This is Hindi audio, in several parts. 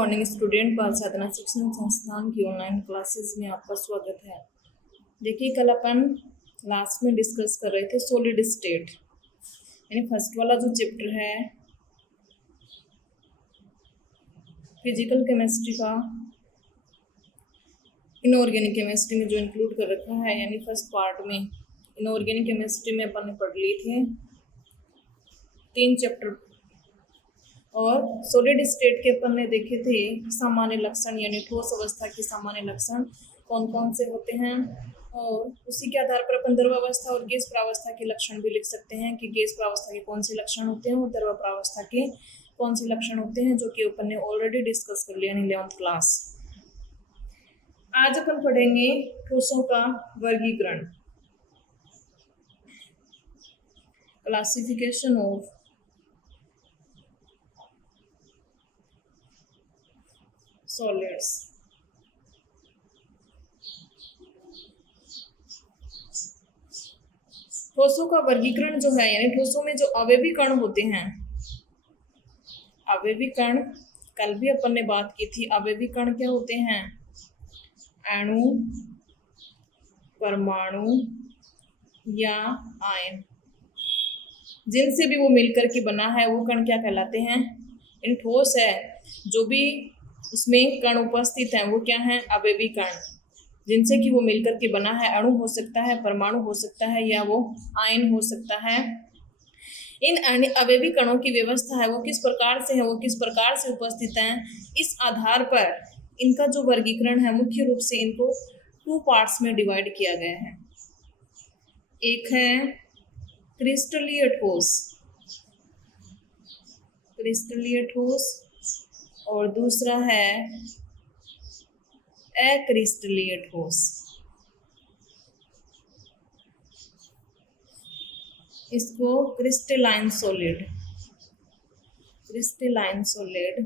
मॉर्निंग स्टूडेंट, बाल साधना शिक्षण संस्थान की ऑनलाइन क्लासेस में आपका स्वागत है। देखिए, कल अपन लास्ट में डिस्कस कर रहे थे सॉलिड स्टेट, यानी फर्स्ट वाला जो चैप्टर है फिजिकल केमिस्ट्री का इनऑर्गेनिक केमिस्ट्री में जो इंक्लूड कर रखा है, यानी फर्स्ट पार्ट में इनऑर्गेनिक केमिस्ट्री में अपन ने पढ़ लिए थे 3 चैप्टर, और सॉलिड स्टेट के अपन ने देखे थे सामान्य लक्षण, यानी ठोस अवस्था के सामान्य लक्षण कौन कौन से होते हैं, और उसी के आधार पर अपन द्रवावस्था और गैस प्रावस्था के लक्षण भी लिख सकते हैं कि गैस प्रावस्था के कौन से लक्षण होते हैं और द्रव प्रावस्था के कौन से लक्षण होते हैं, जो कि अपन ने ऑलरेडी डिस्कस कर लिया 11th क्लास। आज अपन पढ़ेंगे ठोसों का वर्गीकरण, क्लासिफिकेशन ऑफ सॉलिड्स। ठोसों का वर्गीकरण जो है, यानी ठोसों में जो अवयवी कण होते हैं, अवयवी कण कल भी अपन ने बात की थी। अवयवी कण क्या होते हैं? अणु, परमाणु या आयन, जिनसे भी वो मिलकर के बना है वो कण क्या कहलाते हैं? इन ठोस है जो भी उसमें कण उपस्थित हैं वो क्या हैं? अवयवी कण, जिनसे कि वो मिलकर के बना है। अणु हो सकता है, परमाणु हो सकता है, या वो आयन हो सकता है। इन अवयवी कणों की व्यवस्था है वो किस प्रकार से है, वो किस प्रकार से उपस्थित हैं, इस आधार पर इनका जो वर्गीकरण है मुख्य रूप से इनको 2 पार्ट्स में डिवाइड किया गया है। एक है क्रिस्टलीय ठोस, क्रिस्टलीय ठोस, और दूसरा है अक्रिस्टलीय ठोस। इसको क्रिस्टलाइन सॉलिड, क्रिस्टलाइन सॉलिड,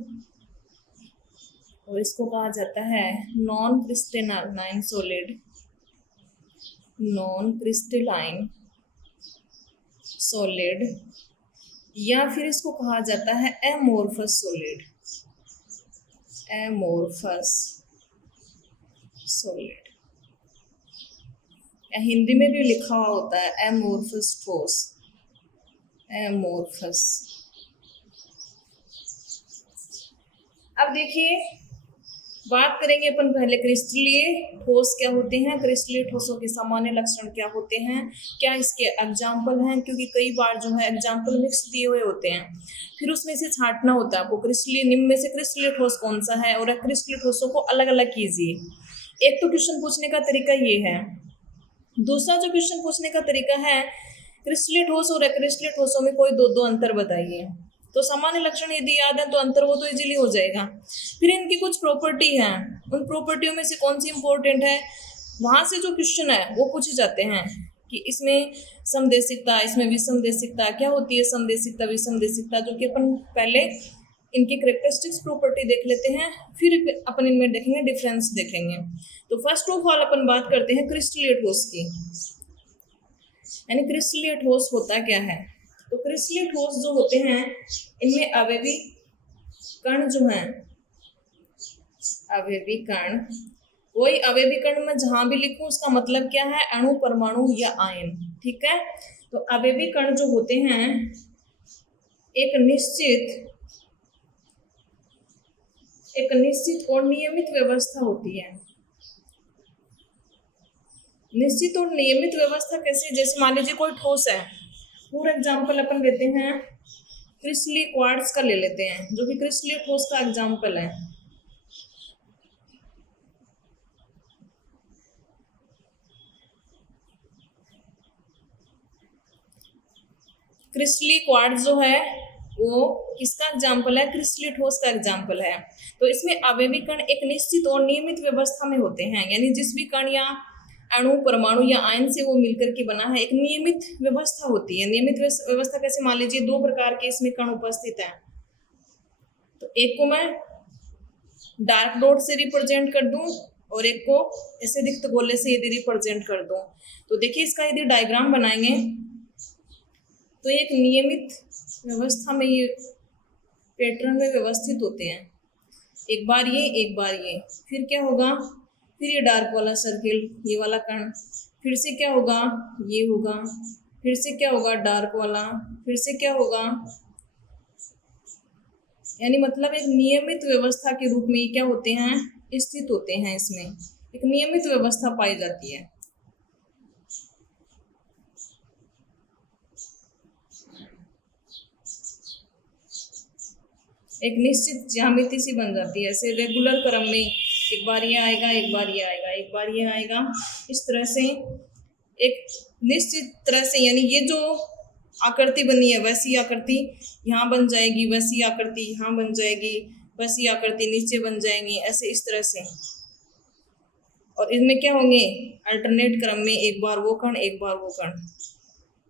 और इसको कहा जाता है non crystalline solid, non crystalline solid, या फिर इसको कहा जाता है amorphous solid, amorphous solid. Hindi में भी लिखा हुआ होता है एमोर्फस ठोस, एमोर्फस। अब देखिए, बात करेंगे अपन पहले क्रिस्टलीय ठोस क्या होते हैं, क्रिस्टलीय ठोसों के सामान्य लक्षण क्या होते हैं, क्या इसके एग्जाम्पल हैं, क्योंकि कई बार जो है एग्जाम्पल मिक्स दिए हुए होते हैं, फिर उसमें से छांटना होता है आपको क्रिस्टलीय, निम्न में से क्रिस्टलीय ठोस कौन सा है, और अक्रिस्टलीय ठोसों को अलग अलग कीजिए। एक तो क्वेश्चन पूछने का तरीका ये है। दूसरा जो क्वेश्चन पूछने का तरीका है, क्रिस्टलीय ठोस और अक्रिस्टलीय ठोसों में कोई दो अंतर बताइए। तो सामान्य लक्षण यदि याद है तो अंतर वो तो इजीली हो जाएगा। फिर इनकी कुछ प्रॉपर्टी हैं, उन प्रॉपर्टियों में से कौन सी इंपॉर्टेंट है, वहां से जो क्वेश्चन है वो पूछे जाते हैं कि इसमें समदेशिकता, इसमें विसमदेशिकता क्या होती है, समदेशिकता विसमदेशिकता, जो कि अपन पहले इनकी कैरेक्टरिस्टिक्स प्रॉपर्टी देख लेते हैं, फिर अपन इनमें देखेंगे डिफरेंस देखेंगे। तो फर्स्ट ऑफ ऑल अपन बात करते हैं क्रिस्टलीय ठोस की, यानी क्रिस्टलीय ठोस होता क्या है। तो क्रिस्टलीय ठोस जो होते हैं इनमें अवयवी कण जो हैं, अवयवी कण, वही अवयवी कण में जहां भी लिखूं उसका मतलब क्या है? अणु, परमाणु या आयन। ठीक है, तो अवयवी कण जो होते हैं एक निश्चित और नियमित व्यवस्था होती है। निश्चित और नियमित व्यवस्था कैसे? जैसे मान लीजिए कोई ठोस है, फॉर एग्जाम्पल अपन लेते हैं क्रिस्टलीय क्वार्ट्ज का ले लेते हैं, जो कि क्रिस्टलीय ठोस का एग्जाम्पल है। क्रिस्टलीय क्वार्ट्ज जो है वो किसका एग्जाम्पल है? क्रिस्टलीय ठोस का एग्जाम्पल है। तो इसमें अवयवी कण एक निश्चित और नियमित व्यवस्था में होते हैं, यानी जिस भी कण या अणु, परमाणु या आयन से वो मिलकर के बना है, एक नियमित व्यवस्था होती है। नियमित व्यवस्था कैसे? मान लीजिए 2 प्रकार के इसमें कण उपस्थित हैं, तो एक को मैं डार्क डॉट से रिप्रेजेंट कर दूं और एक को ऐसे रिक्त गोले से यदि रिप्रेजेंट कर दूं, तो देखिए इसका यदि डायग्राम बनाएंगे तो एक नियमित व्यवस्था में ये पैटर्न में व्यवस्थित होते हैं। एक बार ये, एक बार ये, फिर क्या होगा, फिर ये डार्क वाला सर्किल, ये वाला कण, फिर से क्या होगा, ये होगा, फिर से क्या होगा, डार्क वाला, फिर से क्या होगा, यानी मतलब एक नियमित व्यवस्था के रूप में ये क्या होते हैं, स्थित होते हैं। इसमें एक नियमित व्यवस्था पाई जाती है। एक निश्चित ज्यामिति सी बन जाती है, ऐसे रेगुलर क्रम में एक बार ये आएगा, एक बार ये आएगा, एक बार ये आएगा, इस तरह से एक निश्चित तरह से, यानी ये जो आकृति बनी है वैसी आकृति यहाँ बन जाएगी, वैसी आकृति यहाँ बन जाएगी, वैसी आकृति नीचे बन जाएंगी, ऐसे इस तरह से। और इनमें क्या होंगे, अल्टरनेट क्रम में एक बार वो कण, एक बार वो कण।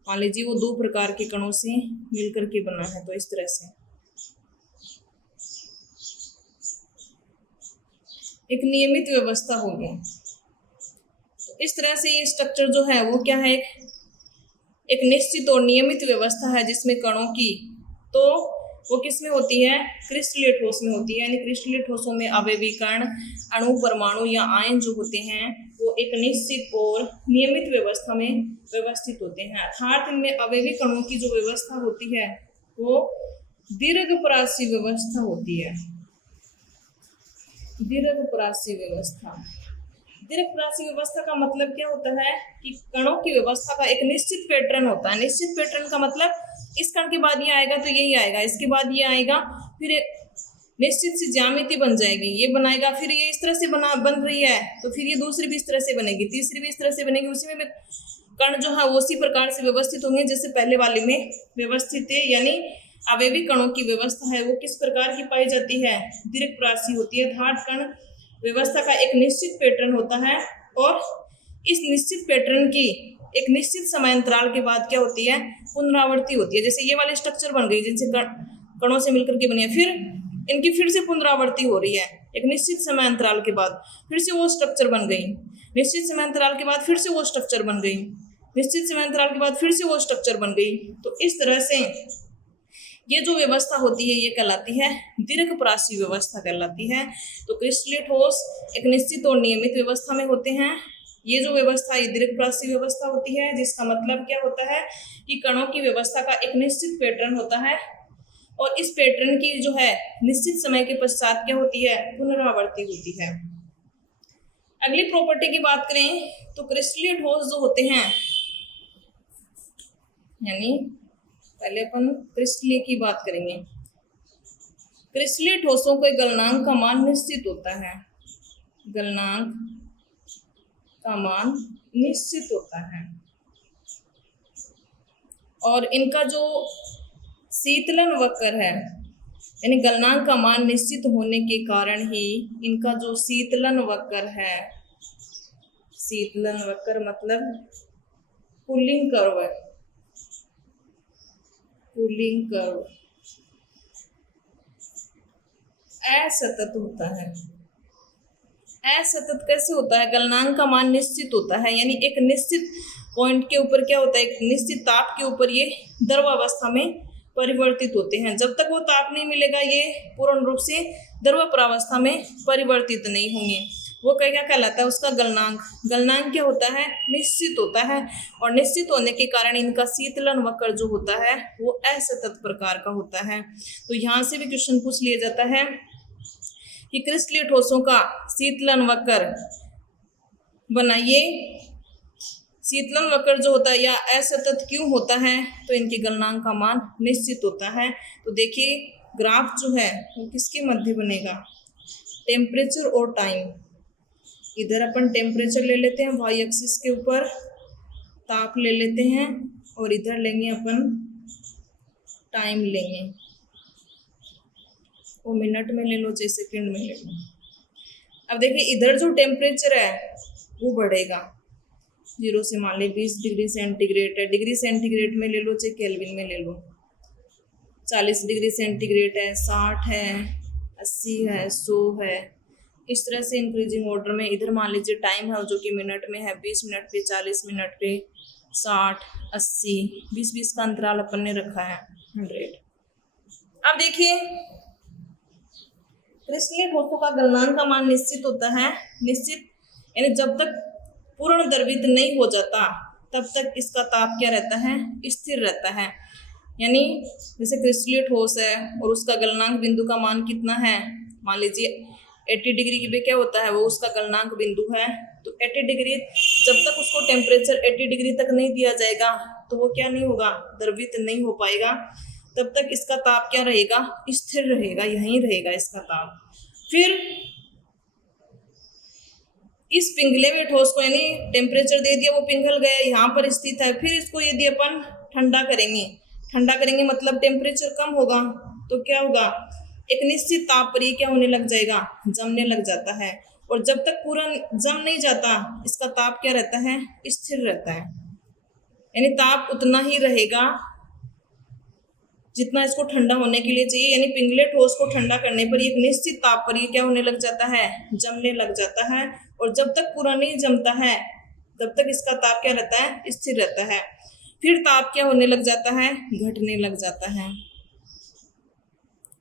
मान लीजिए वो 2 प्रकार के कणों से मिलकर के बना है, तो इस तरह से एक नियमित व्यवस्था होगी। तो इस तरह से ये स्ट्रक्चर जो है वो क्या है, एक निश्चित और नियमित व्यवस्था है जिसमें कणों की, तो वो किस में होती है, क्रिस्टलीय ठोस में होती है। यानी क्रिस्टलीय ठोसों में आवेवी कण, अणु, परमाणु या आयन जो होते हैं वो एक निश्चित और नियमित व्यवस्था में व्यवस्थित होते हैं। अर्थात इनमें आवेवी कणों की जो व्यवस्था होती है वो दीर्घपरासी व्यवस्था होती है। दीर्घपरासी व्यवस्था, दीर्घपरासी व्यवस्था का मतलब क्या होता है कि कणों की व्यवस्था का एक निश्चित पैटर्न होता है। निश्चित पैटर्न का मतलब इस कण के बाद ये आएगा तो यही आएगा, इसके बाद ये आएगा, फिर एक निश्चित सी ज्यामिति बन जाएगी, ये बनाएगा, फिर ये इस तरह से बन रही है तो फिर ये दूसरी भी इस तरह से बनेगी, तीसरी भी इस तरह से बनेगी। उसी में कण जो है वो उसी प्रकार से व्यवस्थित होंगे जैसे पहले वाले में व्यवस्थित है। यानी अवयवी कणों की व्यवस्था है वो किस प्रकार की पाई जाती है, दीर्घपरासी होती है। अर्थात कण व्यवस्था का एक निश्चित पैटर्न होता है और इस निश्चित पैटर्न की एक निश्चित समयांतराल के बाद क्या होती है, पुनरावृत्ति होती है। जैसे ये वाले स्ट्रक्चर बन गई जिनसे कणों से मिलकर के बनी है, फिर इनकी फिर से पुनरावृत्ति हो रही है एक निश्चित समयांतराल के बाद, फिर से वो स्ट्रक्चर बन गई, निश्चित समयांतराल के बाद फिर से वो स्ट्रक्चर बन गई, निश्चित समयांतराल के बाद फिर से वो स्ट्रक्चर बन गई। तो इस तरह से ये जो व्यवस्था होती है ये कहलाती है दीर्घपरासी व्यवस्था कहलाती है। तो क्रिस्टलीय ठोस एक निश्चित और नियमित व्यवस्था में होते हैं। ये जो व्यवस्था ये दीर्घपरासी व्यवस्था होती है, जिसका मतलब क्या होता है कि कणों की व्यवस्था का एक निश्चित पैटर्न होता है और इस पैटर्न की जो है निश्चित समय के पश्चात क्या होती है, पुनरावृत्ति होती है। अगली प्रॉपर्टी की बात करें तो क्रिस्टलीय ठोस जो होते हैं, यानी पहले अपन क्रिस्टलीय की बात करेंगे। क्रिस्टलीय ठोसों के गलनांक का मान निश्चित होता है, गलनांक का मान निश्चित होता है और इनका जो शीतलन वक्र है, यानी गलनांक का मान निश्चित होने के कारण ही इनका जो शीतलन वक्र है, शीतलन वक्र मतलब कूलिंग कर्व है, कूलिंग कर्व असतत होता है। असतत कैसे होता है, गलनांक का मान निश्चित होता है, यानी एक निश्चित पॉइंट के ऊपर क्या होता है, एक निश्चित ताप के ऊपर ये द्रवावस्था में परिवर्तित होते हैं। जब तक वो ताप नहीं मिलेगा ये पूर्ण रूप से द्रव प्रावस्था में परिवर्तित नहीं होंगे। वो क्या कहलाता है, उसका गलनांक। गलनांक क्या होता है, निश्चित होता है और निश्चित होने के कारण इनका शीतलन वक्र जो होता है वो असतत प्रकार का होता है। तो यहाँ से भी क्वेश्चन पूछ लिया जाता है कि क्रिस्टलीय ठोसों का शीतलन वक्र बनाइए। शीतलन वक्र जो होता है या असतत क्यों होता है, तो इनके गलनांक का मान निश्चित होता है। तो देखिए ग्राफ जो है वो किसके मध्य बनेगा, टेम्परेचर और टाइम। इधर अपन टेम्परेचर ले लेते हैं, वाई एक्सिस के ऊपर ताप ले लेते हैं और इधर लेंगे अपन टाइम लेंगे, वो मिनट में ले लो चाहे सेकंड में ले लो। अब देखिए इधर जो टेम्परेचर है वो बढ़ेगा, 0 से मान ली 20 डिग्री सेंटीग्रेड है, डिग्री सेंटीग्रेड में ले लो चाहे केल्विन में ले लो, 40 डिग्री सेंटीग्रेड है, 60 है, 80 है, 100 है, इस तरह से इंक्रीजिंग ऑर्डर में। इधर मान लीजिए टाइम है जो कि मिनट में है, 20 मिनट पे, 40 मिनट पे, 60, 80, 20-20 का अंतराल अपन ने रखा है 100। अब देखिए क्रिस्टलीय ठोसों का गलनांक का मान निश्चित होता है, निश्चित यानी जब तक पूर्ण द्रवित नहीं हो जाता तब तक इसका ताप क्या रहता है, स्थिर रहता है। यानी जैसे क्रिस्टलीय ठोस है और उसका गलनांक बिंदु का मान कितना है, मान लीजिए 80 डिग्री की पे क्या होता है, वो उसका गलनांक बिंदु है। तो 80 डिग्री जब तक उसको टेम्परेचर 80 डिग्री तक नहीं दिया जाएगा तो वो क्या नहीं होगा, द्रवित नहीं हो पाएगा। तब तक इसका ताप क्या रहेगा, स्थिर रहेगा, यहीं रहेगा इसका ताप। फिर इस पिघले हुए ठोस को यानी टेम्परेचर दे दिया, वो पिघल गया, यहाँ पर स्थित है। फिर इसको यदि अपन ठंडा करेंगे मतलब टेम्परेचर कम होगा तो क्या होगा, एक निश्चित ताप पर ये क्या होने लग जाएगा, जमने लग जाता है। और जब तक पूरा जम नहीं जाता इसका ताप क्या रहता है, स्थिर रहता है। यानी ताप उतना ही रहेगा जितना इसको ठंडा होने के लिए चाहिए। यानी पिघले ठोस को ठंडा करने पर एक निश्चित ताप पर ये क्या होने लग जाता है, जमने लग जाता है। और जब तक पूरा नहीं जमता है तब तक इसका ताप क्या रहता है, स्थिर रहता है। फिर ताप क्या होने लग जाता है, घटने लग जाता है।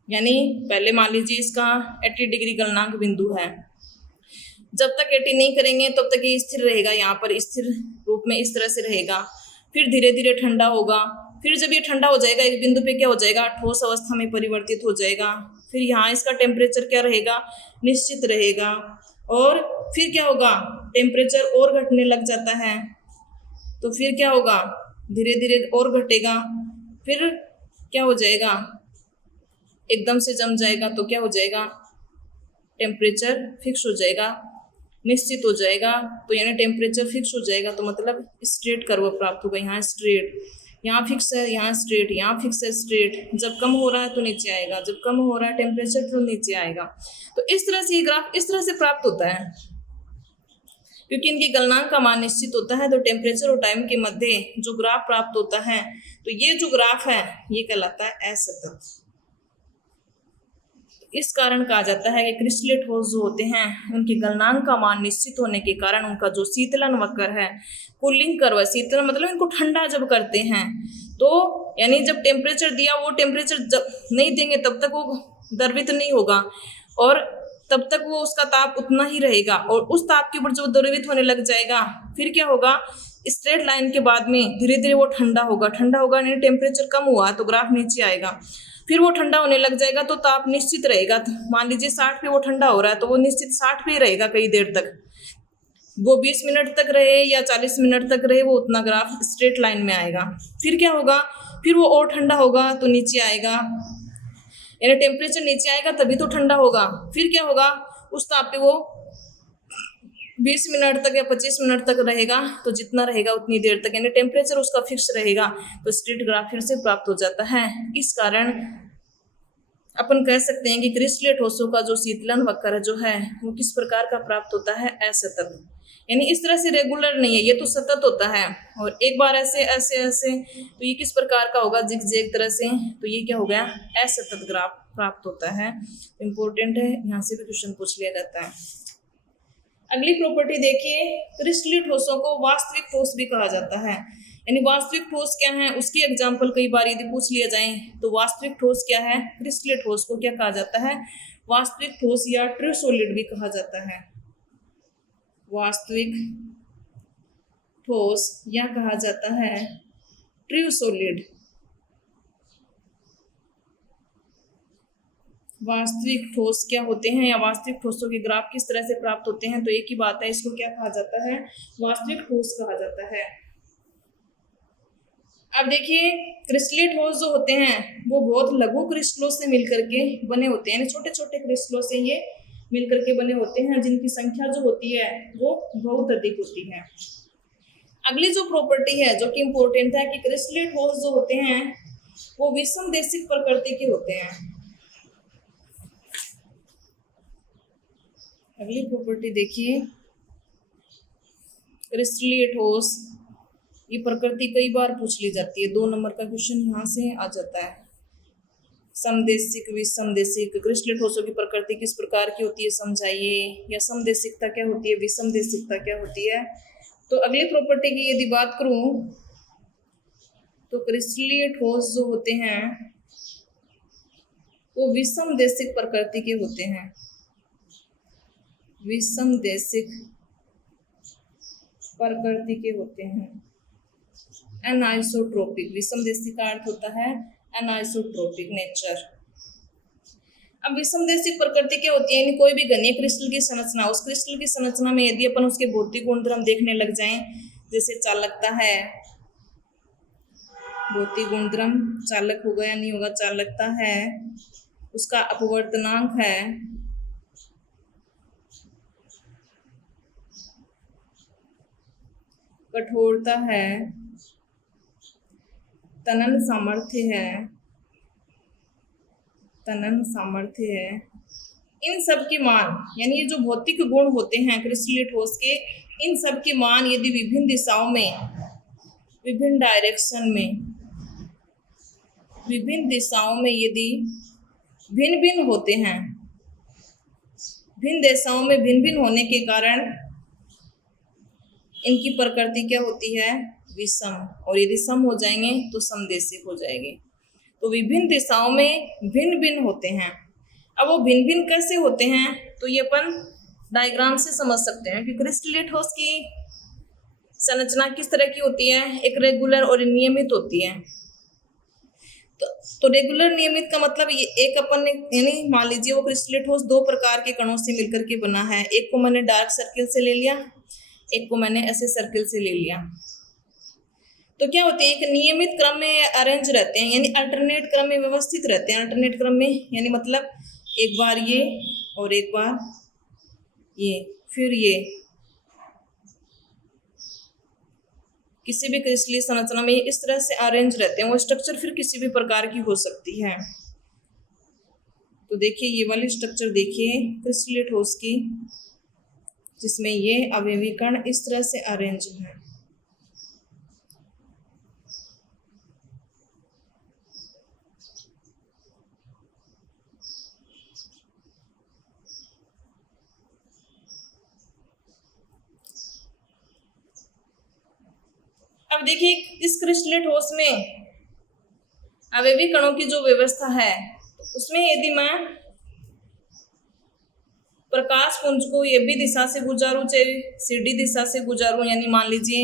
यानी पहले मान लीजिए इसका 80 डिग्री गलनांक बिंदु है, जब तक 80 नहीं करेंगे तब तक ये स्थिर रहेगा, यहाँ पर स्थिर रूप में इस तरह से रहेगा। फिर धीरे धीरे ठंडा होगा। फिर जब ये ठंडा हो जाएगा एक बिंदु पे क्या हो जाएगा, ठोस अवस्था में परिवर्तित हो जाएगा। फिर यहाँ इसका टेम्परेचर क्या रहेगा, निश्चित रहेगा। और फिर क्या होगा, टेम्परेचर और घटने लग जाता है तो फिर क्या होगा, धीरे धीरे और घटेगा। फिर क्या हो जाएगा, एकदम से जम जाएगा तो क्या हो जाएगा, टेम्परेचर फिक्स हो जाएगा, निश्चित हो जाएगा। तो यानी टेम्परेचर फिक्स हो जाएगा तो मतलब स्ट्रेट कर्व प्राप्त होगा। यहाँ स्ट्रेट, यहाँ फिक्स है, यहाँ स्ट्रेट, यहाँ फिक्स है, स्ट्रेट। जब कम हो रहा है तो नीचे आएगा, जब कम हो रहा है टेम्परेचर तो नीचे आएगा। तो इस तरह से ये ग्राफ इस तरह से प्राप्त होता है, क्योंकि इनके गलनांक का मान निश्चित होता है। तो टेम्परेचर और टाइम के मध्य जो ग्राफ प्राप्त होता है, तो ये जो ग्राफ है ये कहलाता है असतत। इस कारण कहा जाता है कि क्रिस्टलीय ठोस जो होते हैं उनके गलनांक का मान निश्चित होने के कारण उनका जो शीतलन वक्र है, कूलिंग कर्व, शीतलन मतलब इनको ठंडा जब करते हैं तो यानी जब टेम्परेचर दिया, वो टेम्परेचर जब नहीं देंगे तब तक वो द्रवित नहीं होगा और तब तक वो उसका ताप उतना ही रहेगा। और उस ताप के ऊपर जब द्रवित होने लग जाएगा फिर क्या होगा, स्ट्रेट लाइन के बाद में धीरे धीरे वो ठंडा होगा यानी टेम्परेचर कम हुआ तो ग्राफ नीचे आएगा। फिर वो ठंडा होने लग जाएगा तो ताप निश्चित रहेगा। मान लीजिए 60 पे वो ठंडा हो रहा है तो वो निश्चित 60 पे ही रहेगा कई देर तक, वो 20 मिनट तक रहे या 40 मिनट तक रहे, वो उतना ग्राफ स्ट्रेट लाइन में आएगा। फिर क्या होगा, फिर वो और ठंडा होगा तो नीचे आएगा, यानी टेम्परेचर नीचे आएगा तभी तो ठंडा होगा। फिर क्या होगा, उस ताप पे वो 20 मिनट तक या 25 मिनट तक रहेगा, तो जितना रहेगा उतनी देर तक, यानी टेम्परेचर उसका फिक्स रहेगा, तो स्ट्रेट ग्राफ फिर से प्राप्त हो जाता है। इस कारण अपन कह सकते हैं कि क्रिस्टलीय ठोसों का जो शीतलन वक्र जो है वो किस प्रकार का प्राप्त होता है, असतत। यानी इस तरह से रेगुलर नहीं है, ये तो सतत होता है। और एक बार ऐसे ऐसे ऐसे तो ये किस प्रकार का होगा, जिगजैग तरह से, तो ये क्या हो गया, असतत ग्राफ प्राप्त होता है। इंपॉर्टेंट है, यहाँ से भी क्वेश्चन पूछ लिया जाता है। अगली प्रॉपर्टी देखिए, क्रिस्टलीय ठोसों को वास्तविक ठोस भी कहा जाता है। यानी वास्तविक ठोस क्या है, उसकी एग्जाम्पल कई बार यदि पूछ लिया जाए तो वास्तविक ठोस क्या है, क्रिस्टलीय ठोस को क्या कहा जाता है, वास्तविक ठोस या ट्रू सॉलिड भी कहा जाता है। वास्तविक ठोस या कहा जाता है ट्रू सॉलिड। वास्तविक ठोस क्या होते हैं या वास्तविक ठोसों के ग्राफ किस तरह से प्राप्त होते हैं, तो एक ही बात है, इसको क्या कहा जाता है, वास्तविक ठोस कहा जाता है। अब देखिए, क्रिस्टलीय ठोस जो होते हैं वो बहुत लघु क्रिस्टलों से मिलकर के बने होते हैं, यानी छोटे छोटे क्रिस्टलों से ये मिलकर के बने होते हैं, जिनकी संख्या जो होती है वो बहुत अधिक होती है। अगली जो प्रॉपर्टी है जो कि इम्पोर्टेंट है कि क्रिस्टलीय ठोस जो होते हैं वो विषमदेशिक प्रकृति के होते हैं। अगली प्रॉपर्टी देखिए, क्रिस्टलीय ठोस, ये प्रकृति कई बार पूछ ली जाती है, 2 नंबर का क्वेश्चन यहाँ से आ जाता है। समदेशिक, विषमदेशिक, क्रिस्टलीय ठोसों की प्रकृति किस प्रकार की होती है समझाइए, या समदेशिकता क्या होती है, विषमदेशिकता क्या होती है। तो अगली प्रॉपर्टी की यदि बात करूं तो क्रिस्टलीय ठोस जो होते हैं वो विषमदेशिक प्रकृति के होते हैं। विषमदेशिक प्रकृति के होते हैं। एनाइसोट्रोपिक, विषमदेशिक का अर्थ होता है एनाइसोट्रोपिक नेचर। अब विषमदेशिक प्रकृति क्या होती है, यानी कोई भी घनीय क्रिस्टल की संरचना, उस क्रिस्टल की संरचना में यदि अपन उसके भौतिक गुणधर्म देखने लग जाएं, जैसे चालकता है, भौतिक गुणधर्म, चालक होगा या नहीं होगा, चालकता है, उसका अपवर्तनांक है, कठोरता है, तनन सामर्थ्य है, तनन सामर्थ्य है, इन सब के मान, यानी ये जो भौतिक गुण होते हैं क्रिस्टलीय ठोस के, इन सब के मान यदि विभिन्न दिशाओं में, विभिन्न डायरेक्शन में, विभिन्न दिशाओं में यदि भिन्न भिन्न होते हैं, भिन्न दिशाओं में भिन्न भिन्न होने के कारण इनकी प्रकृति क्या होती है, विषम, और यदि सम हो जाएंगे तो समदेशिक हो जाएंगे। तो विभिन्न दिशाओं में भिन्न भिन्न होते हैं। अब वो भिन्न भिन्न कैसे होते हैं, तो ये अपन डायग्राम से समझ सकते हैं कि क्रिस्टलीय ठोस की संरचना किस तरह की होती है, एक रेगुलर और नियमित होती है। तो रेगुलर नियमित का मतलब ये एक अपन ने, यानी मान लीजिए वो क्रिस्टलीय ठोस दो प्रकार के कणों से मिलकर के बना है, एक को मैंने डार्क सर्किल से ले लिया, एक को मैंने ऐसे सर्किल से ले लिया। तो क्या होते हैं कि नियमित क्रम में अरेंज रहते हैं, यानी अल्टरनेट क्रम में व्यवस्थित रहते हैं। अल्टरनेट क्रम में यानी मतलब एक बार ये और एक बार ये, फिर ये, किसी भी क्रिस्टलीय संरचना में इस तरह से अरेंज रहते हैं। वो स्ट्रक्चर फिर किसी भी प्रकार की हो सकती है। तो देखिए ये वाली स्ट्रक्चर देखिए क्रिस्टलीय ठोस की, जिसमें ये अवयवी कण इस तरह से अरेंज है। अब देखिए इस क्रिस्टलीय ठोस में अवयवी कणों की जो व्यवस्था है, उसमें यदि मैं प्रकाश पुंज को ये भी दिशा से गुजारूं, चाहे सीधी दिशा से गुजारूं, यानी मान लीजिए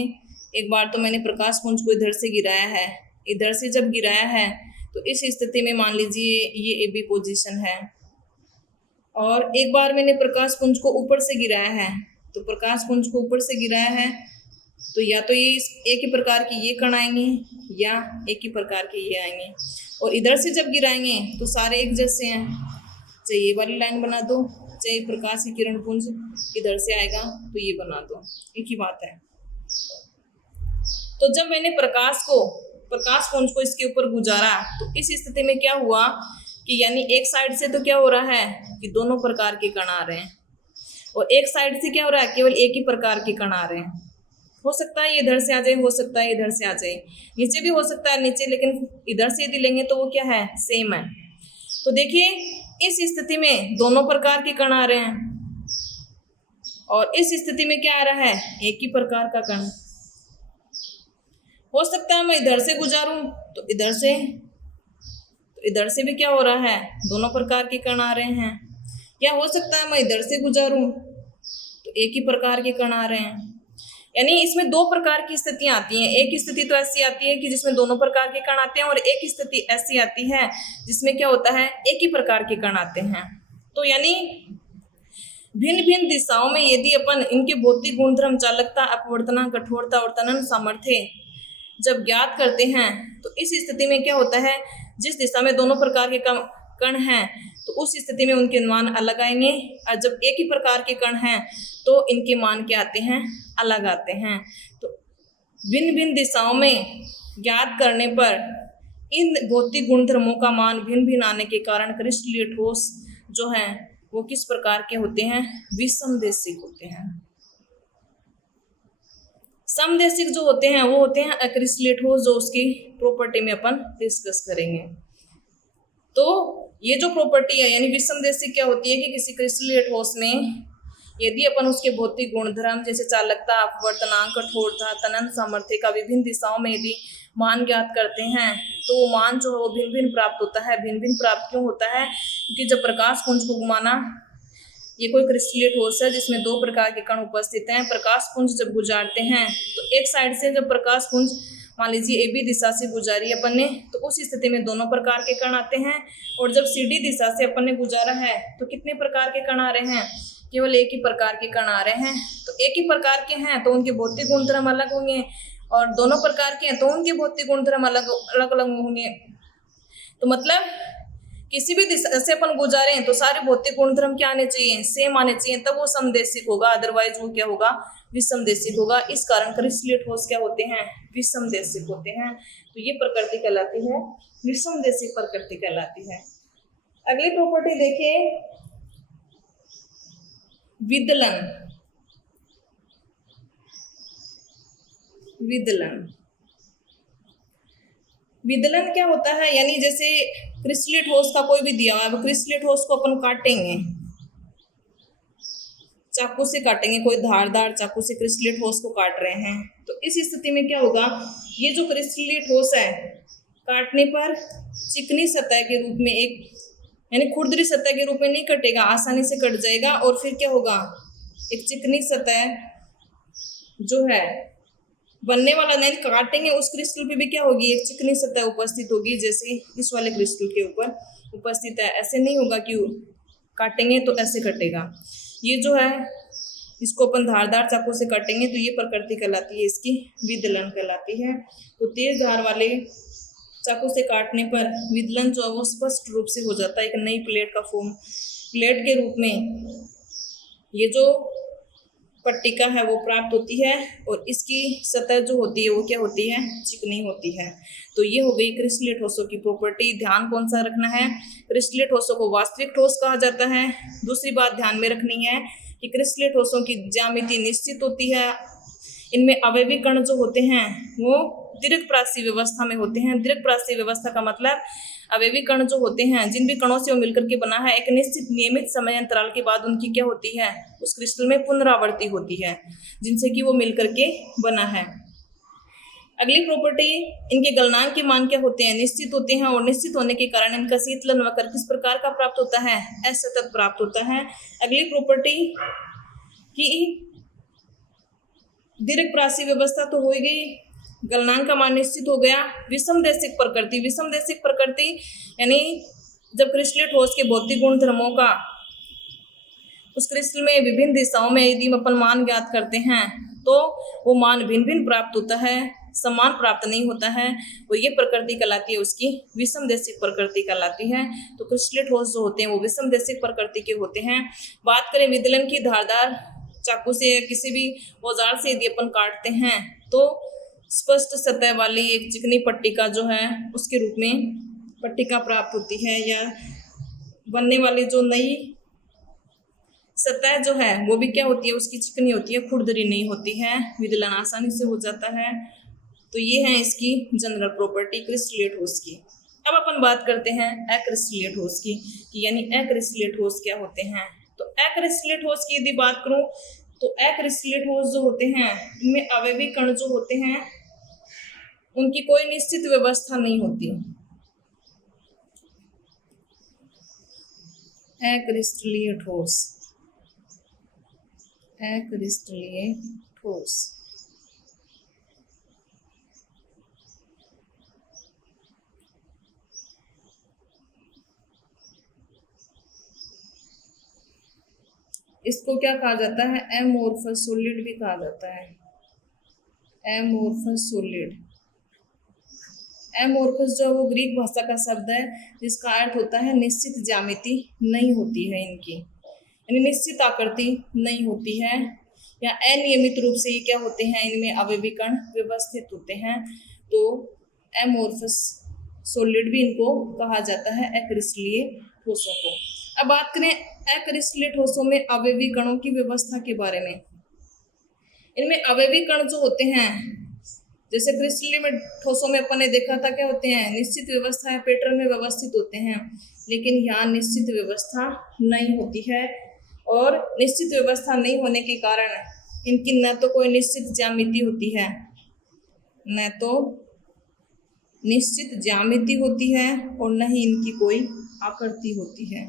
एक बार तो मैंने प्रकाश पुंज को इधर से गिराया है, इधर से जब गिराया है तो इस स्थिति में मान लीजिए ये ए बी पोजीशन है, और एक बार मैंने प्रकाश पुंज को ऊपर से गिराया है, तो प्रकाश पुंज को ऊपर से गिराया है तो या तो ये एक ही प्रकार के ये कण आएंगे या एक ही प्रकार के ये आएंगे, और इधर से जब गिराएंगे तो सारे एक जैसे हैं। चाहे ये वाली लाइन बना दो, चाहे प्रकाश की किरण पुंज इधर से आएगा तो ये बना दो, एक ही बात है। तो जब मैंने प्रकाश पुंज को इसके ऊपर गुजारा तो इस स्थिति में क्या हुआ कि यानी एक साइड से तो क्या हो रहा है कि दोनों प्रकार के कण आ रहे हैं, और एक साइड से क्या हो रहा है, केवल एक ही प्रकार के कण आ रहे हैं। हो सकता है ये इधर से आ जाए, हो सकता है इधर से आ जाए, नीचे भी हो सकता है नीचे, लेकिन इधर से यदि लेंगे तो वो क्या है, सेम है। तो देखिए इस स्थिति में दोनों प्रकार के कण आ रहे हैं, और इस स्थिति में क्या आ रहा है, एक ही प्रकार का कण। हो सकता है मैं इधर से गुजारूं तो इधर से भी क्या हो रहा है, दोनों प्रकार के कण आ रहे हैं, या हो सकता है मैं इधर से गुजारूं तो एक ही प्रकार के कण आ रहे हैं। यानी इसमें दो प्रकार की स्थितियां आती हैं। एक स्थिति तो ऐसी आती है कि जिसमें दोनों प्रकार के कण आते हैं, और एक स्थिति ऐसी आती है जिसमें क्या होता है, एक ही प्रकार के कण आते हैं। तो यानी भिन्न भिन्न दिशाओं में यदि अपन इनके भौतिक गुणधर्म, चालकता, अपवर्तनांक, कठोरता और तनन सामर्थ्य जब ज्ञात करते हैं तो इस स्थिति में क्या होता है, जिस दिशा में दोनों प्रकार के कण हैं तो उस स्थिति में उनके मान अलग आएंगे, और जब एक ही प्रकार के कण हैं तो इनके मान क्या आते हैं, अलग आते हैं। तो भिन्न भिन्न दिशाओं में ज्ञात करने पर इन भौतिक गुणधर्मों का मान भिन्न भिन्न आने के कारण क्रिस्टलीय ठोस जो हैं वो किस प्रकार के होते हैं, विषमदेशिक होते हैं। समदेशिक जो होते हैं वो होते हैं अक्रिस्टलीय ठोस, जो उसकी प्रॉपर्टी में अपन डिस्कस करेंगे। तो ये जो प्रॉपर्टी है यानी विषमदेशिक क्या होती है कि किसी क्रिस्टलीय ठोस में यदि अपन उसके भौतिक गुणधर्म जैसे चालकता, अपवर्तनांक, कठोरता, तनन सामर्थ्य का विभिन्न दिशाओं में यदि मान ज्ञात करते हैं तो वो मान जो है वो भिन्न भिन्न प्राप्त होता है। भिन्न भिन्न प्राप्त क्यों होता है? क्योंकि जब प्रकाश पुंज को घुमाना, ये कोई क्रिस्टलीय ठोस है जिसमें दो प्रकार के कण उपस्थित हैं। प्रकाश पुंज जब गुजारते हैं तो एक साइड से जब प्रकाश पुंज मान लीजिए AB दिशा से गुजारी अपन ने, तो उस स्थिति में दोनों प्रकार के कण आते हैं। और जब CD दिशा से अपन ने गुजारा है तो कितने प्रकार के कण आ रहे हैं? केवल एक ही प्रकार के कण आ रहे हैं। तो एक ही प्रकार के हैं तो उनके भौतिक गुणधर्म अलग होंगे, और दोनों प्रकार के हैं तो उनके भौतिक गुणधर्म अलग अलग होंगे। तो मतलब किसी भी दिशा से अपन गुजारे हैं तो सारे भौतिक गुणधर्म क्या आने चाहिए? सेम आने चाहिए, तब वो समदेशिक होगा। अदरवाइज वो क्या होगा? विषमदेशिक होगा। इस कारण क्रिस्टलीय ठोस क्या होते हैं? विषमदेशिक होते हैं। तो ये प्रकृति कहलाती है विषमदेशिक प्रकृति कहलाती है। अगली प्रॉपर्टी देखिए, विदलन। विदलन विदलन क्या होता है? यानी जैसे क्रिस्टलीय ठोस का कोई भी दिया है, अब क्रिस्टलीय ठोस को अपन काटेंगे, चाकू से काटेंगे, कोई धारदार चाकू से क्रिस्टलीय ठोस को काट रहे हैं, तो इस स्थिति में क्या होगा? ये जो क्रिस्टलीय ठोस है काटने पर चिकनी सतह के रूप में, एक यानी खुरदरी सतह के रूप में नहीं कटेगा, आसानी से कट जाएगा। और फिर क्या होगा? एक चिकनी सतह जो है बनने वाला, नहीं काटेंगे उस क्रिस्टल पे भी क्या होगी? एक चिकनी सतह उपस्थित होगी, जैसे इस वाले क्रिस्टल के ऊपर उपस्थित है। ऐसे नहीं होगा कि काटेंगे तो ऐसे कटेगा। ये जो है इसको अपन धारदार चाकू से काटेंगे तो ये प्रकृति कहलाती है इसकी, विदलन कहलाती है। तो तेज धार वाले चाकू से काटने पर विदलन जो है वो स्पष्ट रूप से हो जाता है, एक नई प्लेट का फॉर्म, प्लेट के रूप में ये जो पट्टिका है वो प्राप्त होती है, और इसकी सतह जो होती है वो क्या होती है? चिकनी होती है। तो ये हो गई क्रिस्टलीय ठोसों की प्रॉपर्टी। ध्यान कौन सा रखना है? क्रिस्टलीय ठोसों को वास्तविक ठोस कहा जाता है। दूसरी बात ध्यान में रखनी है कि क्रिस्टलीय ठोसों की ज्यामिति निश्चित होती है। इनमें अवयवी कण जो होते हैं वो दीर्घप्रासी व्यवस्था में होते हैं। दीर्घप्रासी व्यवस्था का मतलब अवयवी कण जो होते हैं, जिन भी कणों से वो मिलकर के बना है, एक निश्चित नियमित समय अंतराल के बाद उनकी क्या होती है? उस क्रिस्टल में पुनरावृत्ति होती है, जिनसे कि वो मिलकर के बना है। अगली प्रॉपर्टी, इनके गलनांक के मान क्या होते हैं? निश्चित होते हैं, और निश्चित होने के कारण इनका शीतलन वक्र किस प्रकार का प्राप्त होता है? असतत प्राप्त होता है। अगली प्रॉपर्टी की दीर्घप्रासी व्यवस्था तो हो गई, गलनांक का मान निश्चित हो गया। विषमदेशिक प्रकृति, विषमदेशिक प्रकृति यानी जब क्रिस्टलीय ठोस के भौतिक गुणधर्मों का उस क्रिस्टल में विभिन्न दिशाओं में यदि अपन मान ज्ञात करते हैं तो वो मान भिन्न भिन्न प्राप्त होता है, समान प्राप्त नहीं होता है। वो ये प्रकृति कहलाती है उसकी विषमदेशिक प्रकृति कहलाती है। तो क्रिस्टलीय ठोस जो होते हैं वो विषमदेशिक प्रकृति के होते हैं। बात करें विदलन की, धारदार चाकू से किसी भी औजार से यदि अपन काटते हैं तो स्पष्ट सतह वाली एक चिकनी पट्टिका जो है उसके रूप में पट्टिका प्राप्त होती है, या बनने वाली जो नई सतह जो है वो भी क्या होती है? उसकी चिकनी होती है, खुरदरी नहीं होती है, विदलन आसानी से हो जाता है। तो ये है इसकी जनरल प्रॉपर्टी क्रिस्टलीय ठोस की। अब अपन बात करते हैं अक्रिस्टलीय ठोस की, कि यानी अक्रिस्टलीय ठोस क्या होते हैं। तो अक्रिस्टलीय ठोस की यदि बात करूं तो अक्रिस्टलीय ठोस जो होते हैं इनमें अवयवी कण जो होते हैं उनकी कोई निश्चित व्यवस्था नहीं होती। अक्रिस्टलीय ठोस, अक्रिस्टलीय ठोस इसको क्या कहा जाता है? एमोर्फस सॉलिड भी कहा जाता है। एमोर्फस सॉलिड, एमोर्फस जो वो ग्रीक भाषा का शब्द है जिसका अर्थ होता है निश्चित ज्यामिति नहीं होती है इनकी, यानी निश्चित आकृति नहीं होती है, या अनियमित रूप से ये क्या होते हैं? इनमें अवयवी कण व्यवस्थित होते हैं। तो एमोर्फस सॉलिड भी इनको कहा जाता है अक्रिस्टलीय ठोसों को। अब बात करें अक्रिस्टलीय ठोसों में अवयवी कणों की व्यवस्था के बारे में। इनमें अवयवी कण जो होते हैं, जैसे क्रिस्टलीय में ठोसों में अपन ने देखा था क्या होते हैं? निश्चित व्यवस्था या पैटर्न में व्यवस्थित होते हैं, लेकिन यहाँ निश्चित व्यवस्था नहीं होती है। और निश्चित व्यवस्था नहीं होने के कारण इनकी न तो कोई निश्चित ज्यामिति होती है, न तो निश्चित ज्यामिति होती है और न ही इनकी कोई आकृति होती है।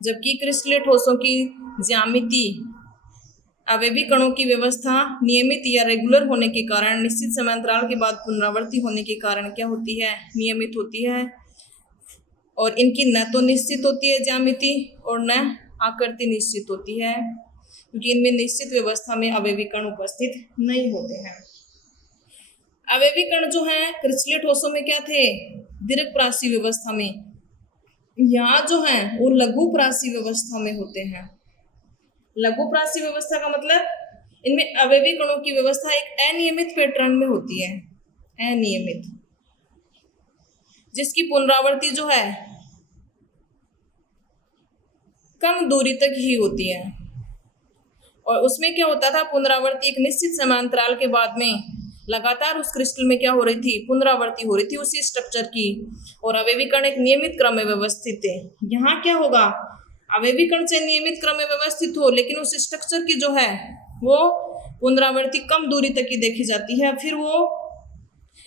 जबकि क्रिस्टलीय ठोसों की ज्यामिति अवयवी कणों की व्यवस्था नियमित या रेगुलर होने के कारण निश्चित समयांतराल के बाद पुनरावृत्ति होने के कारण क्या होती है, नियमित होती है। और इनकी न तो निश्चित होती है ज्यामिति और न आकृति निश्चित होती है, क्योंकि इनमें निश्चित व्यवस्था में अवयवी कण उपस्थित नहीं होते हैं। अवयवी कण जो हैं क्रिस्टलीय ठोसों में क्या थे, दीर्घप्रासी व्यवस्था में। यहाँ जो है वो लघुप्रासी व्यवस्था में होते हैं। लघुप्रासी व्यवस्था का मतलब इनमें अवयवी कणों की व्यवस्था एक अनियमित पैटर्न में होती है, अनियमित, जिसकी पुनरावृत्ति जो है कम दूरी तक ही होती है। और उसमें क्या होता था, पुनरावृत्ति एक निश्चित समांतराल के बाद में लगातार उस क्रिस्टल में क्या हो रही थी, पुनरावृत्ति हो रही थी उसी स्ट्रक्चर की, और अवयवी कण एक नियमित क्रम में व्यवस्थित थे। यहाँ क्या होगा, अवयवी कण से नियमित क्रम में व्यवस्थित हो, लेकिन उस स्ट्रक्चर की जो है वो पुनरावृत्ति कम दूरी तक की देखी जाती है। फिर वो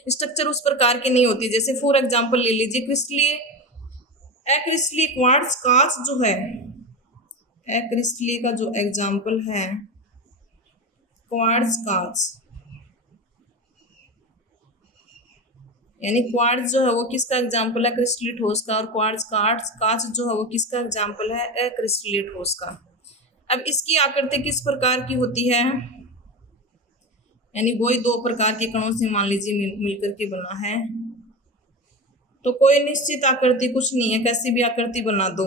स्ट्रक्चर उस प्रकार की नहीं होती। जैसे फॉर एग्जाम्पल ले लीजिए, क्रिस्टलीय अक्रिस्टलीय क्वार्ट्ज कांच जो है, अक्रिस्टलीय का जो एग्जाम्पल है क्वार्ट्ज कांच, यानी क्वार्ट्ज जो है वो किसका एग्जाम्पल है, क्रिस्टलीय ठोस का, और क्वार्ट्ज कांच जो है वो किसका एग्जाम्पल है, अक्रिस्टलीय ठोस का। अब इसकी आकृति किस प्रकार की होती है, यानी वही दो प्रकार के कणों से मान लीजिए मिलकर के बना है, तो कोई निश्चित आकृति कुछ नहीं है, कैसी भी आकृति बना दो।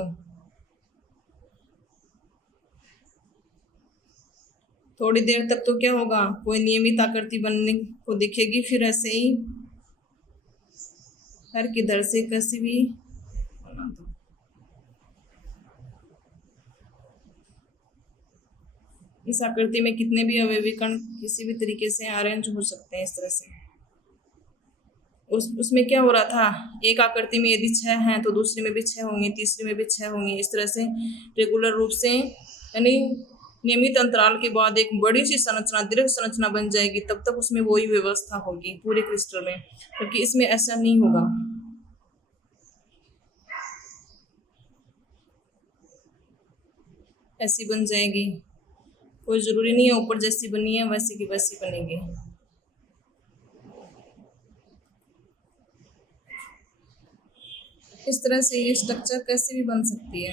थोड़ी देर तक तो क्या होगा, कोई नियमित आकृति बनने को दिखेगी, फिर ऐसे ही हर किधर से कैसी भी बना दो। इस आकृति में कितने भी अवयवी कण किसी भी तरीके से अरेंज हो सकते हैं इस तरह से। उसमें क्या हो रहा था, एक आकृति में यदि 6 हैं तो दूसरे में भी 6 होंगे, तीसरे में भी 6 होंगे, इस तरह से रेगुलर रूप से, यानी नियमित अंतराल के बाद एक बड़ी सी संरचना, दीर्घ संरचना बन जाएगी, तब तक उसमें वही व्यवस्था होगी पूरे क्रिस्टल में, क्योंकि इसमें ऐसा नहीं होगा। ऐसी बन जाएगी, कोई जरूरी नहीं है ऊपर जैसी बनी है वैसी की वैसी बनेगी। इस तरह से ये स्ट्रक्चर कैसे भी बन सकती है।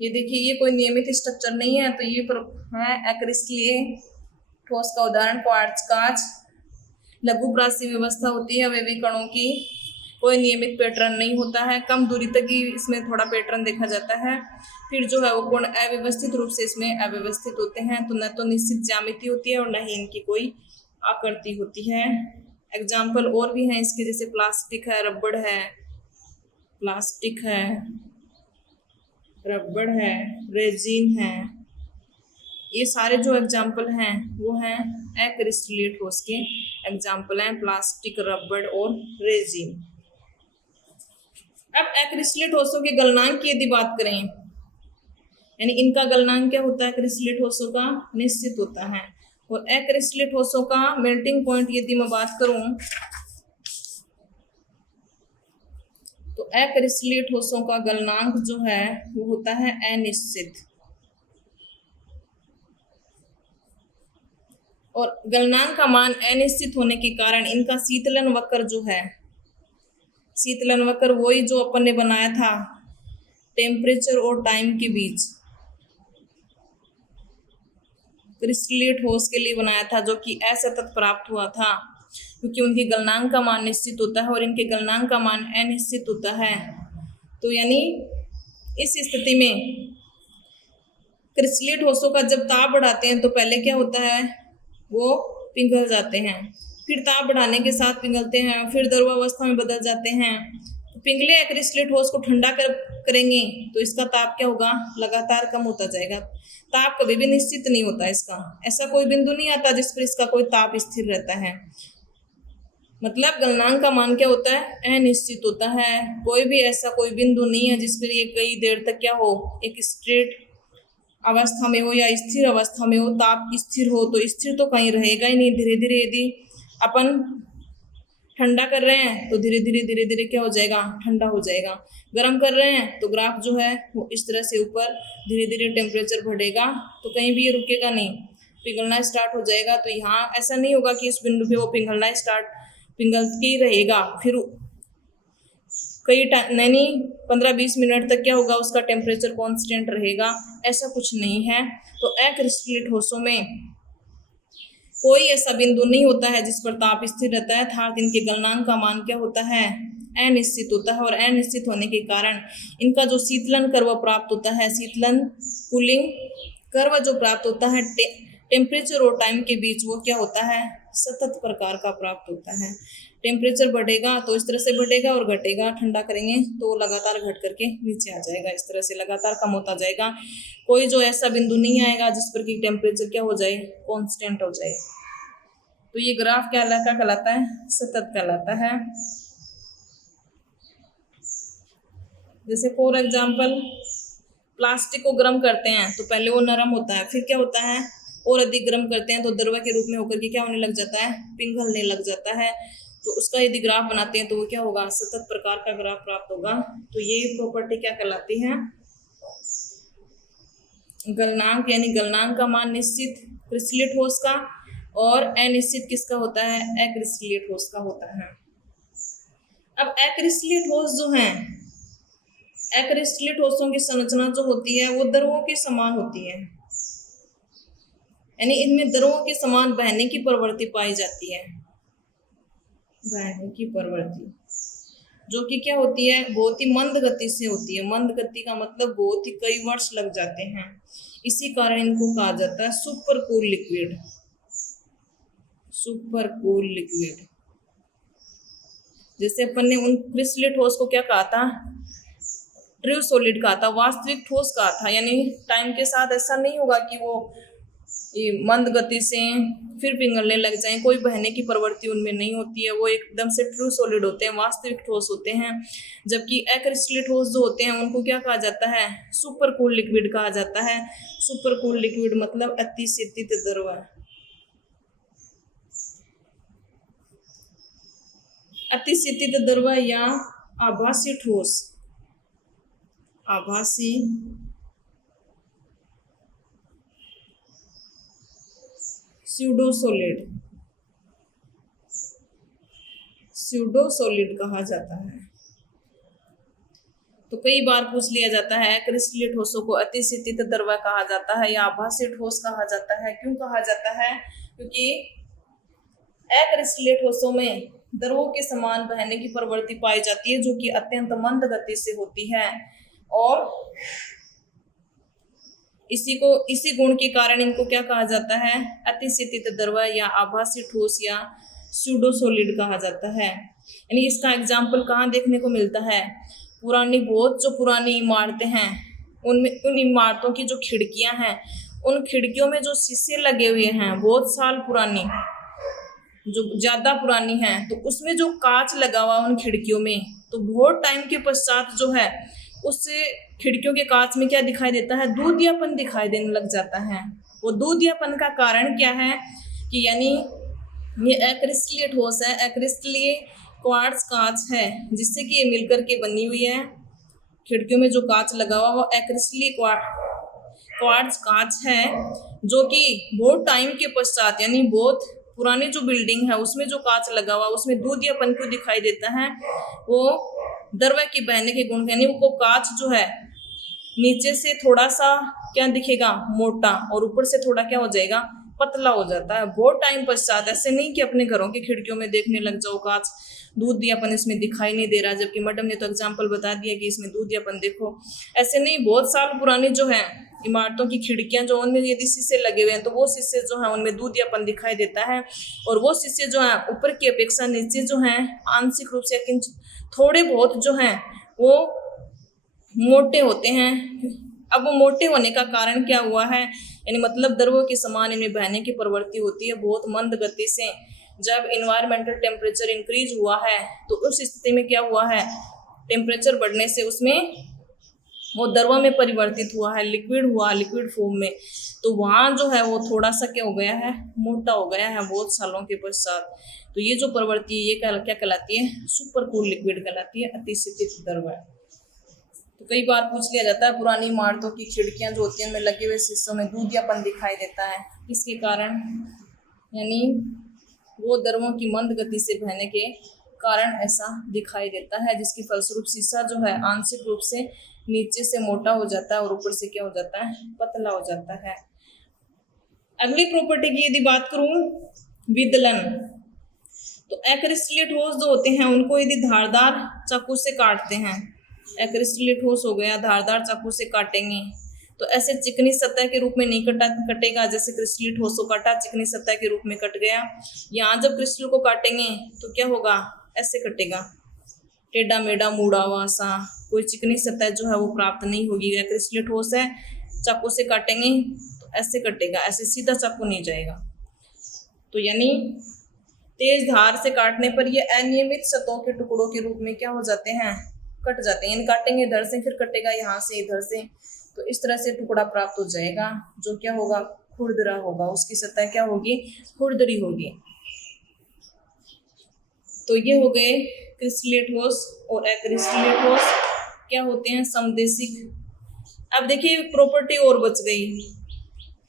ये देखिए, ये कोई नियमित स्ट्रक्चर नहीं है, तो ये है अक्रिस्टलीय ठोस का उदाहरण क्वार्ट्ज कांच। लघुप्रासी व्यवस्था होती है अवयवी कणों की, कोई नियमित पैटर्न नहीं होता है, कम दूरी तक ही इसमें थोड़ा पैटर्न देखा जाता है। फिर जो है वो कोण अव्यवस्थित रूप से इसमें अव्यवस्थित होते हैं, तो न तो निश्चित ज्यामिति होती है और न ही इनकी कोई आकृति होती है। एग्जाम्पल और भी हैं इसके, जैसे प्लास्टिक है, रबड़ है, प्लास्टिक है, रबड़ है, रेजिन है, ये सारे जो एग्जाम्पल हैं वो हैं अक्रिस्टलीय ठोस के एग्जाम्पल हैं, प्लास्टिक, रबड़ और रेजिन। अब अक्रिस्टलीय ठोसों के गलनांक की यदि बात करें, यानी इनका गलनांक क्या होता है, क्रिस्टलीय ठोसों का निश्चित होता है, और अक्रिस्टलीय ठोसों का मेल्टिंग पॉइंट यदि मैं बात करूं तो अक्रिस्टलीय ठोसों का गलनांक जो है वो होता है अनिश्चित, और गलनांक का मान अनिश्चित होने के कारण इनका शीतलन वक्र जो है, शीतलन वक्र वही जो अपन ने बनाया था टेम्परेचर और टाइम के बीच, क्रिस्टलीय ठोस के लिए बनाया था, जो कि असतत प्राप्त हुआ था, क्योंकि उनके गलनांक का मान निश्चित होता है और इनके गलनांक का मान अनिश्चित होता है। तो यानी इस स्थिति में क्रिस्टलीय ठोसों का जब ताप बढ़ाते हैं तो पहले क्या होता है, वो पिघल जाते हैं, फिर ताप बढ़ाने के साथ पिघलते हैं, फिर द्रवावस्था में बदल जाते हैं, पिघले या क्रिस्टलीय ठोस को ठंडा करेंगे तो इसका ताप क्या होगा, लगातार कम होता जाएगा। ताप कभी भी निश्चित नहीं होता इसका, ऐसा कोई बिंदु नहीं आता जिस पर इसका कोई ताप स्थिर रहता है। मतलब गलनांक का मान क्या होता है, अनिश्चित होता है। कोई भी ऐसा कोई बिंदु नहीं है जिस पर ये कई देर तक क्या हो, एक स्ट्रेट अवस्था में हो या स्थिर अवस्था में हो, ताप स्थिर हो। तो स्थिर तो कहीं रहेगा ही नहीं। धीरे धीरे यदि अपन ठंडा कर रहे हैं तो धीरे धीरे क्या हो जाएगा, ठंडा हो जाएगा। गर्म कर रहे हैं तो ग्राफ जो है वो इस तरह से ऊपर धीरे धीरे टेम्परेचर बढ़ेगा, तो कहीं भी ये रुकेगा नहीं, पिघलना स्टार्ट हो जाएगा। तो यहाँ ऐसा नहीं होगा कि इस बिंदु पे वो पिघल के रहेगा, फिर कई नहीं 15-20 मिनट तक क्या होगा, उसका टेम्परेचर कांस्टेंट रहेगा, ऐसा कुछ नहीं है। तो अक्रिस्टलीय ठोसों में कोई ऐसा बिंदु नहीं होता है जिस पर ताप स्थिर रहता है, अर्थात इनके गलनांक का मान क्या होता है, अनिश्चित होता है। और अनिश्चित होने के कारण इनका जो शीतलन कर्व प्राप्त होता है, शीतलन कूलिंग कर्व जो प्राप्त होता है टेम्परेचर और टाइम के बीच, वो क्या होता है, सतत प्रकार का प्राप्त होता है। टेम्परेचर बढ़ेगा तो इस तरह से बढ़ेगा और घटेगा, ठंडा करेंगे तो लगातार घट करके नीचे आ जाएगा, इस तरह से लगातार कम होता जाएगा। कोई जो ऐसा बिंदु नहीं आएगा जिस पर कि टेम्परेचर क्या हो जाए, कांस्टेंट हो जाए। तो ये ग्राफ क्या कहलाता है, सतत कहलाता है। जैसे फॉर एग्जाम्पल प्लास्टिक को गर्म करते हैं तो पहले वो नरम होता है, फिर क्या होता है, और अधिक गर्म करते हैं तो द्रव के रूप में होकर के क्या होने लग जाता है, पिघलने लग जाता है। तो उसका यदि ग्राफ बनाते हैं तो वो क्या होगा, सतत प्रकार का ग्राफ प्राप्त होगा। तो ये प्रॉपर्टी क्या कहलाती है, गलनांक, यानी गलनांक का मान निश्चित क्रिस्टलीय ठोस का और अनिश्चित किसका होता है, अक्रिस्टलीय ठोस का होता है। अब अक्रिस्टलीय ठोस जो है, अक्रिस्टलीय ठोसों की संरचना जो होती है वो द्रवों के समान होती है, यानी इनमें द्रवों के समान बहने की प्रवृत्ति पाई जाती है। बहने की प्रवृत्ति जो कि क्या होती है, बहुत ही मंद गति से होती है। मंद गति का मतलब बहुत ही कई वर्ष लग जाते हैं, इसी कारण इनको कहा जाता है super cool liquid. Super cool liquid, जैसे अपन ने उन क्रिस्टलीय ठोस को क्या कहा था, ट्रू सॉलिड कहा था, वास्तविक ठोस कहा था। यानी टाइम के साथ ऐसा नहीं होगा कि वो मंद गति से फिर पिघलने लग जाए, कोई बहने की प्रवृत्ति उनमें नहीं होती है, वो एकदम से ट्रू सॉलिड होते हैं, वास्तविक ठोस होते हैं। जबकि अक्रिस्टलीय ठोस जो होते हैं उनको क्या कहा जाता है, सुपर कूल लिक्विड कहा जाता है। सुपर कूल लिक्विड मतलब अतिशीतित द्रव। अतिशीतित द्रव या आभासी ठोस, आभासी स्यूडो सॉलिड कहा जाता है। तो कई बार पूछ लिया जाता है क्रिस्टलीय ठोसों को अतिशीतित द्रव कहा जाता है या आभासी ठोस कहा जाता है। क्यों कहा जाता है, क्योंकि अक्रिस्टलीय ठोसों में द्रवों के समान बहने की प्रवृत्ति पाई जाती है जो कि अत्यंत मंद गति से होती है, और इसी गुण के कारण इनको क्या कहा जाता है, अतिशीतित द्रव या आभासी ठोस या स्यूडो सॉलिड कहा जाता है। यानी इसका एग्जाम्पल कहाँ देखने को मिलता है, बहुत जो पुरानी इमारतें हैं उनमें, उन इमारतों की जो खिड़कियां हैं, उन खिड़कियों में जो शीशे लगे हुए हैं बहुत साल पुरानी, जो ज्यादा पुरानी हैं, तो उसमें जो कांच लगा हुआ उन खिड़कियों में, तो बहुत टाइम के पश्चात जो है उससे खिड़कियों के कांच में क्या दिखाई देता है, दूधियापन दिखाई देने लग जाता है। वो दूधियापन का कारण क्या है कि यानी ये अक्रिस्टलीय ठोस है, अक्रिस्टलीय क्वार्ट्ज कांच है जिससे कि ये मिलकर के बनी हुई है। खिड़कियों में जो कांच लगा हुआ वो अक्रिस्टलीय क्वार्ट्ज कांच है, जो कि बहुत टाइम के पश्चात, यानी बहुत पुरानी जो बिल्डिंग है उसमें जो कांच लगा हुआ उसमें दूधियापन क्यों दिखाई देता है, वो द्रव की बहने के गुण, यानी वो कांच जो है नीचे से थोड़ा सा क्या दिखेगा, मोटा, और ऊपर से थोड़ा क्या हो जाएगा, पतला हो जाता है बहुत टाइम पश्चात। ऐसे नहीं कि अपने घरों की खिड़कियों में देखने लग जाओ कांच, दूधियापन इसमें दिखाई नहीं दे रहा, जबकि मैडम ने तो एग्जाम्पल बता दिया कि इसमें दूधियापन देखो। ऐसे नहीं, बहुत साल पुरानी जो है इमारतों की खिड़कियां जो उनमें यदि शीशे लगे हुए हैं तो वो शीशे जो है उनमें दूधियापन दिखाई देता है, और वो शीशे जो है ऊपर की अपेक्षा नीचे जो है आंशिक रूप से थोड़े बहुत जो है वो मोटे होते हैं। अब वो मोटे होने का कारण क्या हुआ है, यानी मतलब द्रवों के समान इनमें बहने की प्रवृत्ति होती है बहुत मंद गति से। जब इन्वायरमेंटल टेम्परेचर इंक्रीज हुआ है तो उस स्थिति में क्या हुआ है, टेम्परेचर बढ़ने से उसमें वो द्रव में परिवर्तित हुआ है, लिक्विड हुआ, लिक्विड फॉर्म में, तो वहाँ जो है वो थोड़ा सा क्या हो गया है, मोटा हो गया है बहुत सालों के पश्चात। तो ये जो प्रवृत्ति है ये क्या कहलाती है, सुपर कूल लिक्विड कहलाती है, अतिशीतित द्रव है। तो कई बार पूछ लिया जाता है पुरानी इमारतों की खिड़कियां जो होती हैं उनमें लगे हुए शीशों में दूधियापन दिखाई देता है, किसके कारण, यानी वो द्रवों की मंद गति से बहने के कारण ऐसा दिखाई देता है, जिसकी फलस्वरूप शीशा जो है आंशिक रूप से नीचे से मोटा हो जाता है और ऊपर से क्या हो जाता है, पतला हो जाता है। अगली प्रॉपर्टी की यदि बात करूं, विदलन, तो एक्रिस्टलीय ठोस जो होते हैं उनको यदि धारदार चाकू से काटते हैं, एक्रिस्टलीय ठोस हो गया, धारदार चाकू से काटेंगे तो ऐसे चिकनी सतह के रूप में नहीं कटेगा, जैसे क्रिस्टलीय ठोस को काटा चिकनी सतह के रूप में कट गया। यहाँ जब क्रिस्टल को काटेंगे तो क्या होगा, ऐसे कटेगा, टेढ़ा मेढ़ा मुड़ा हुआ सा, कोई चिकनी सतह जो है वो प्राप्त नहीं होगी। क्रिस्टलीय ठोस है, चाकू से काटेंगे तो ऐसे कटेगा, ऐसे सीधा चाकू नहीं जाएगा। तो यानी तेज धार से काटने पर ये अनियमित सतहों के टुकड़ों के रूप में क्या हो जाते हैं, कट जाते हैं। काटेंगे इधर से फिर कटेगा यहाँ से इधर से, तो इस तरह से टुकड़ा प्राप्त हो जाएगा जो क्या होगा, खुरदरा होगा, उसकी सतह क्या होगी, खुरदरी होगी। तो ये हो गए क्रिस्टलीय ठोस और अक्रिस्टलीय ठोस क्या होते हैं, समदेशिक। अब देखिए प्रॉपर्टी और बच गई,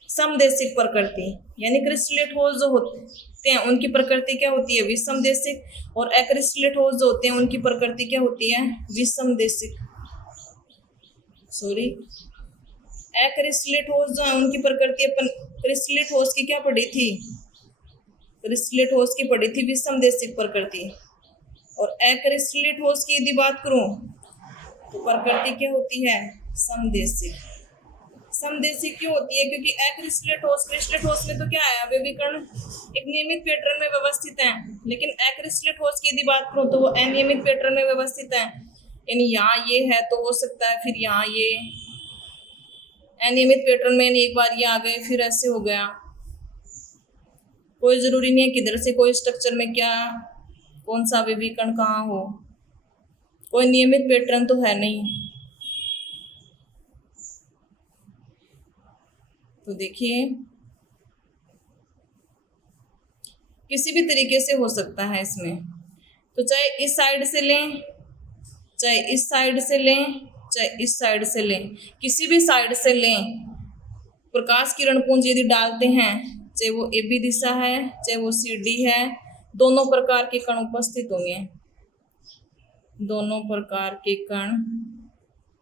समदेशिक प्रकृति, यानी क्रिस्टलीय ठोस जो होते हैं उनकी प्रकृति क्या होती है, विषमदेशिक, और अक्रिस्टलीय ठोस जो होते हैं उनकी प्रकृति क्या होती है, विषमदेशिक। अक्रिस्टलीय ठोस जो है उनकी प्रकृति अपन क्रिस्टलीय ठोस की क्या पढ़ी थी, क्रिस्टलीय ठोस की पढ़ी थी विषमदेशिक प्रकृति, और अक्रिस्टलीय ठोस की यदि बात करूं तो प्रकृति क्या होती है, समदेशिक। समदेशिक क्यों होती है, क्योंकि अक्रिस्टलीय ठोस, क्रिस्टलीय ठोस में तो क्या है, वे कण एक नियमित पैटर्न में व्यवस्थित हैं, लेकिन अक्रिस्टलीय ठोस की यदि बात करूं तो वो अनियमित पैटर्न में व्यवस्थित है, यानी यहाँ ये है तो हो सकता है फिर यहाँ ये अनियमित पैटर्न में, एक बार ये आ गए फिर ऐसे हो गया। कोई जरूरी नहीं है किधर से कोई स्ट्रक्चर में क्या कौन सा विविकर्ण कहाँ हो, कोई नियमित पैटर्न तो है नहीं। तो देखिए किसी भी तरीके से हो सकता है इसमें, तो चाहे इस साइड से लें, चाहे इस साइड से लें, चाहे इस साइड से लें, किसी भी साइड से लें, प्रकाश किरण पुंज यदि डालते हैं, चाहे वो AB दिशा है चाहे वो CD है, दोनों प्रकार के कण उपस्थित होंगे, दोनों प्रकार के कण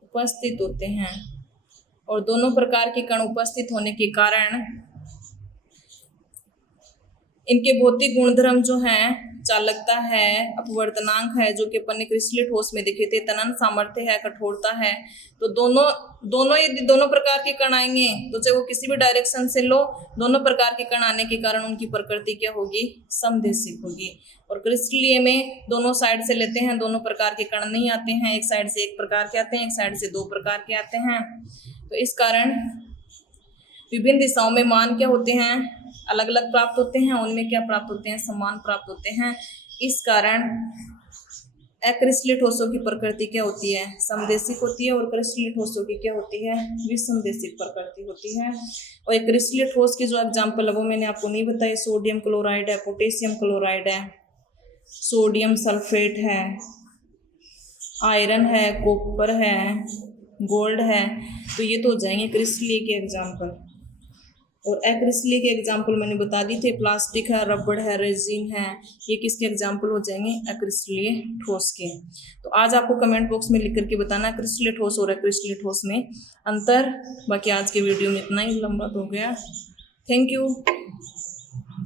उपस्थित होते हैं, और दोनों प्रकार के कण उपस्थित होने के कारण इनके भौतिक गुणधर्म जो हैं, चालकता है, अपवर्तनांक है, जो कि अपन ने क्रिस्टलीय ठोस में देखे थे, तनन सामर्थ्य है, कठोरता है, तो दोनों यदि दोनों प्रकार के कण आएंगे तो चाहे वो किसी भी डायरेक्शन से लो, दोनों प्रकार के कण आने के कारण उनकी प्रकृति क्या होगी, समदेशिक होगी। और क्रिस्टलीय में दोनों साइड से लेते हैं, दोनों प्रकार के कण नहीं आते हैं, एक साइड से एक प्रकार के आते हैं, एक साइड से दो प्रकार के आते हैं। तो इस कारण विभिन्न दिशाओं में मान क्या होते हैं, अलग अलग प्राप्त होते हैं, उनमें क्या प्राप्त होते हैं, समान प्राप्त होते हैं। इस कारण अक्रिस्टलीय ठोसों की प्रकृति क्या होती है, समदेशिक होती है, और क्रिस्टलीय ठोसों की क्या होती है, विषमदेशिक प्रकृति होती है। और एक क्रिस्टलीय ठोस की जो एग्जाम्पल है वो मैंने आपको नहीं बताई, सोडियम क्लोराइड है, पोटेशियम क्लोराइड है, सोडियम सल्फेट है, आयरन है, कॉपर है, गोल्ड है, तो ये तो हो जाएंगे क्रिस्टलीय के एग्जाम्पल। और अक्रिस्टलीय के एग्जाम्पल मैंने बता दी थे, प्लास्टिक है, रबड़ है, रेजिन है, ये किसके एग्जाम्पल हो जाएंगे, अक्रिस्टलीय ठोस के। तो आज आपको कमेंट बॉक्स में लिख करके बताना क्रिस्टलीय ठोस और अक्रिस्टलीय ठोस में अंतर। बाकी आज के वीडियो में इतना ही, लंबा तो हो गया। Thank you.